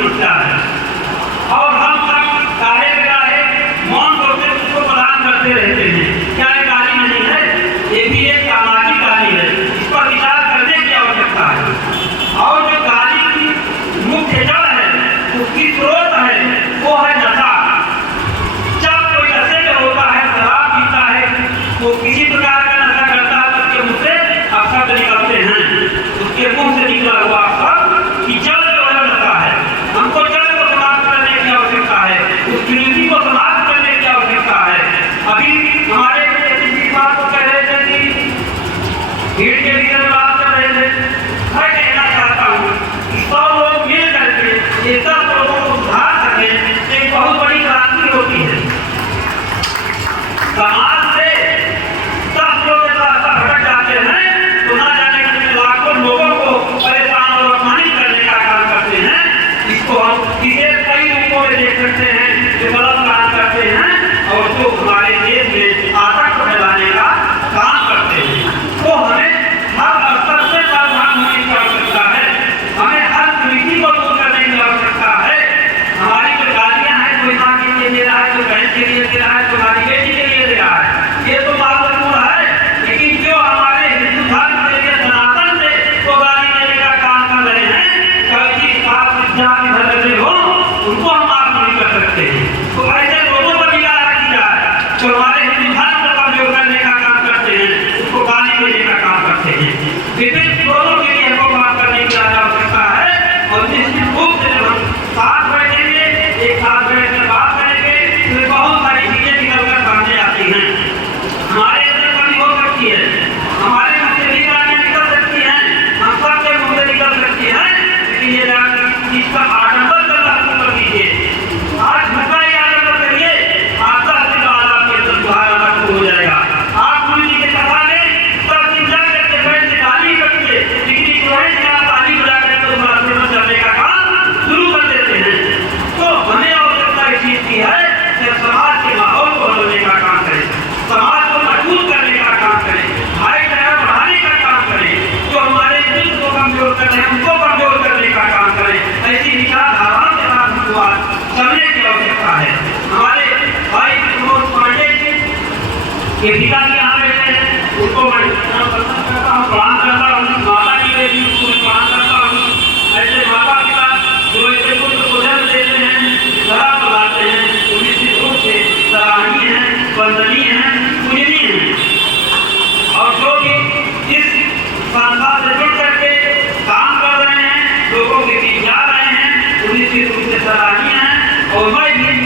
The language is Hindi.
समस्या है और हम सब काहे काहे मौन होकर उसको प्रदान करते रहते हैं। क्या ये गाली नहीं है? ये भी एक सामाजिक गाली है, इस पर विचार करने की आवश्यकता है। और जो गाली की मुख्य जड़ है, उसकी स्रोत है, वो है नशा। जब कोई नशे में होता है, शराब पीता है, वो किसी प्रकार का नशा करता है, उसके मुंह से अपशब्द निकलते हैं, उसके मुंह से निकला हुआ अपशब्द की जड़ जो है नशा है। हमको जड़ को समाप्त करने की आवश्यकता है, उस विरोधी को समाप्त करने की आवश्यकता है। अभी हमारे इसी बात को कह रहे थे कि भीड़ के लिए बात कर रहे थे। मैं कहना चाहता हूँ कि 100 लोग मिल करके ये 10 लोगों को सुधार सकें, एक बहुत बड़ी क्रांति होती है। समाज से 10 लोग ऐसा भटक जाते हैं तो ना जाने कितने लाखों लोगों को परेशान और अपमानित करने का काम करते हैं। इसको हम इसे कई रूपों में देख सकते हैं, जो गलत काम करते हैं और जो हमारे देश में आतंक फैलाने का काम करते हैं। तो हमें हर स्तर से सावधान होने की आवश्यकता है, हमें हर कुरीति को दूर करने की आवश्यकता है। हमारी जो गालियाँ हैं, कोई माँ के लिए दे रहा है, कोई बहन के लिए दे रहा है, कोई हमारी बेटी के लिए दे रहा है, ये तो महत्वपूर्ण है। लेकिन जो हमारे हिंदू धर्म के लिए सनातन से वो गाली देने का काम कर रहे हैं, चाहे जिस बात विद्या की धरते हो, उनको हम माफ नहीं कर सकते। तो ऐसे लोगों पर निगाह रखी जाए जो हमारे हिंदू धर्म को कमजोर करने का काम करते हैं, उसको गाली देने का काम करते हैं। विभिन्न लोगों के लिए हमको माफ करने की आवश्यकता है और निश्चित रूप से हम साथ बैठेंगे, एक साथ बैठ कर बात करेंगे, तो बहुत सारी चीजें निकलकर सामने आती हैं। हमारे अंदर कमी हो सकती है, हमारे मुंह से भी गालियाँ निकल सकती हैं, हम सबके मुंह से निकल सकती हैं, लेकिन ये इसका आडंबर करना शुरू कर दीजिए। आज घटना ये आडंबर करिए, आपका आशीर्वाद आपके सुधार शुरू हो जाएगा। आप गुरु जी के सभा में सब दिन जा करके बैठ के ताली बजते, डिग्री जो है यहाँ ताली बजा करके उस रास्ते में चलने का काम शुरू कर देते हैं। तो हमें आवश्यकता इस चीज की है कि समाज के माहौल को बदलने का काम करें, समाज को मजबूत करने का काम करें, भाईचारा बढ़ाने का काम करें, जो हमारे दिल को कमजोर कर रहे हैं उनको कमजोर करने का काम करें। ऐसी विचारधाराओं के साथ हमको चलने की आवश्यकता है। हमारे भाई विनोद पांडे ये पिता जी यहाँ बैठे हैं, उनको मैं प्रणाम करता हूँ, माता की बेटी उनको प्रणाम करता हूँ। ऐसे माता पिता जो ऐसे पुत्र को जन्म देते हैं, सदा बुलाते हैं, वो निश्चित रूप से सराहनीय है, वंदनीय है, पूजनीय है। और जो भी इस संस्था से जुड़ करके काम कर रहे हैं, लोगों के बीच जा रहे हैं, वो निश्चित रूप से सराहनीय है। और मैं भी